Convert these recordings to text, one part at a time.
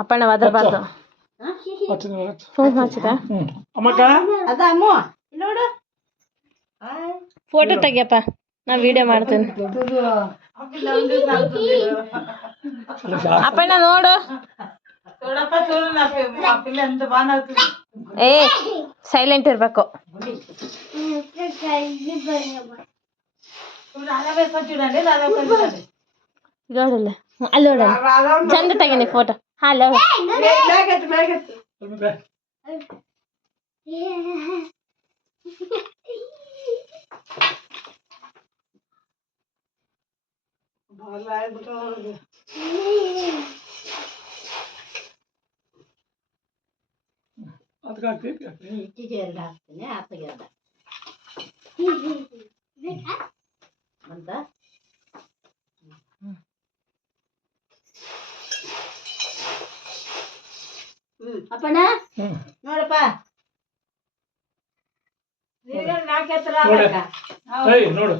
ಅಪ್ಪಣ್ಣ ಒದರ್ಬಾರ್ದು. ಹಚ್ಚಿದ ನೋಡು ಫೋಟೋ ತೆಗಿಯಪ್ಪ, ನಾ ವಿಡಿಯೋ ಮಾಡ್ತೀನಿ. ಅಪ್ಪಣ್ಣ ನೋಡು. ಏ ಸೈಲೆಂಟ್ ಇರ್ಬೇಕು. ನೋಡಲ್ಲ ಅಲ್ಲಿ ನೋಡಲ್ಲ, ಚಂದ ತೆಗೀನಿ ಫೋಟೋ. ಅಲ್ಲ ಅಪ್ಪಣ್ಣ ನೋಡಪ್ಪ, ನೋಡು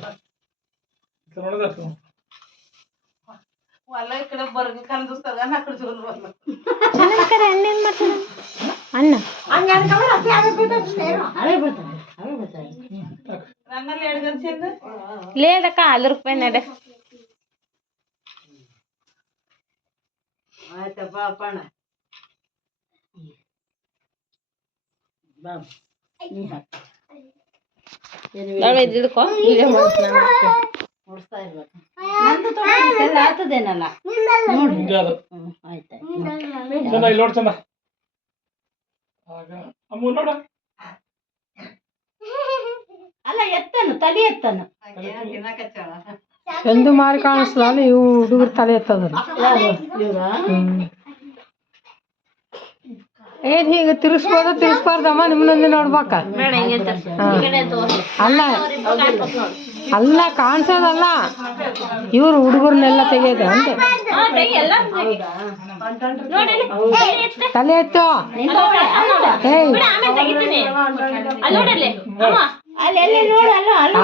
ಅಣ್ಣ లేదక్క 100 ರೂಪಾಯಿ ನಡೆ. ಆಯ್ತಪ್ಪ ಅಪ್ಪಣ್ಣ, ಇದ್ಕೋ ವಿಡಿಯೋ ನೋಡ್ತಾ ಇರ್ಬೇಕು. ನಂದು ತೋಟ ಆಗ್ತದೇನಲ್ಲ ನೋಡಿ. ಆಯ್ತಾಯ್ತು. ಅಲ್ಲ ಎತ್ತನು, ತಲೆ ಎತ್ತನು ಚಂದು ಮಾರಿ ಕಾಣಿಸ್ತದ. ಇವು ಹುಡುಗರು ತಲೆ ಎತ್ತದ. ಏನ್ ಹೀಗ ತಿರ್ಸ್ಬೋದ ತಿರ್ಸ್ಬಾರ್ದಮ್ಮ? ನಿಮ್ಮನ್ನೊಂದು ನೋಡ್ಬೇಕ. ಅಲ್ಲ ಅಲ್ಲ ಕಾಣಿಸೋದಲ್ಲ, ಇವ್ರು ಹುಡುಗರ್ನೆಲ್ಲ ತೆಗೆಯೋದು ಅಂತೆ. ತಲೆ ಎತ್ತು.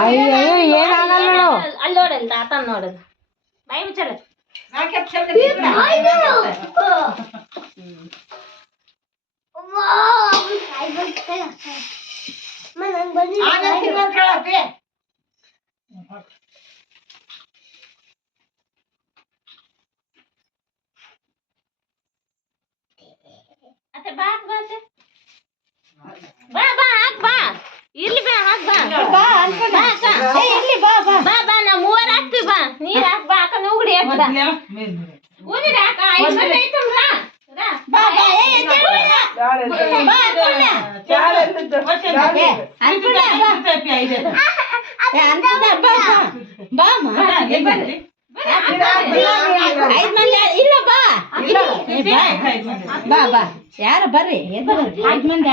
ಅಯ್ಯೋ ಏನಾಗಲ್ಲ ನೋಡು. ಅಲ್ಲಿ ನೋಡಲ್ಲ ತಾತ ನೋಡದು ಬಾಯಿ ಮುಚ್ಚಳ. ಬಾ ಬಾ ಹಾಕ್ ಬಾ, ಇಲ್ಲಿ ಬಾ ಹಾಕ್ ಬಾ, ಬಾ ಬಾ ನಾ 3 ಹಾಕ್ತಿವಿ. ಬಾ ನೀರ್ ಹಾಕ್ ಬಾ, ಅಕ್ಕ ನುಗ್ಡಿ ಹಾಕ ಊದಿರ ಅಕ್ಕ 5 ಮಂದಿ ಐತಲ್ರ. ಬಾ ಬಾ ಬಾ ಬಾ ಯಾರ ಬರ್ರಿ 5 ಮಂದಿ.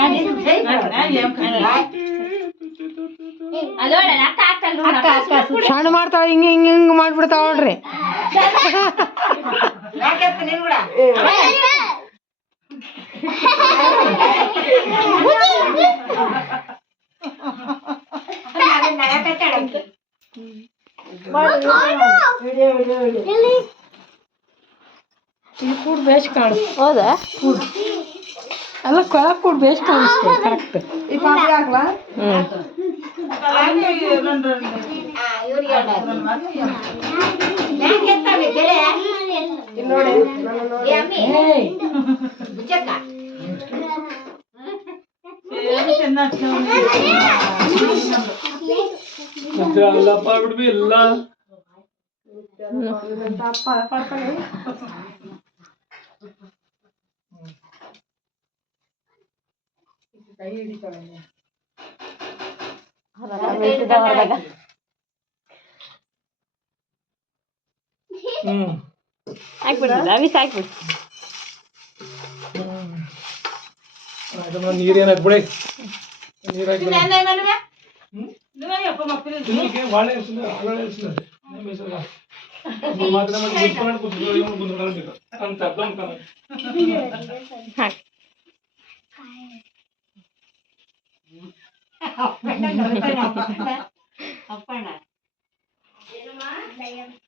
ಸಣ್ಣ ಮಾಡ್ತಾವ, ಹಿಂಗ ಹಿಂಗ ಹಿಂಗ ಮಾಡ್ಬಿಡ್ತಾವ ನೋಡ್ರಿ. ಈ ಕೂಡ್ ಬೇಸ್ ಕಾಣಿಸ್ತು. ಹೌದಾ? ಅಲ್ಲ ಕೊಳಕ್ ಕೂಡ್ ಬೇಸ್ ಕಾಣಿಸ್ತು. ಕರೆಕ್ಟ್. ಅಲ್ಲಪ್ಪ ಬಿಡ್ಬಿ ಎಲ್ಲ ಹಾಕ್ಬಿಡ್ತಿದ್ದ ಅವಿಸ್ ಹಾಕ್ಬಿಡ್. ನೀರೇನು ಹಾಕ್ಬಿಡಿ, ನೀರು ಅಪ್ಪಣ್ಣ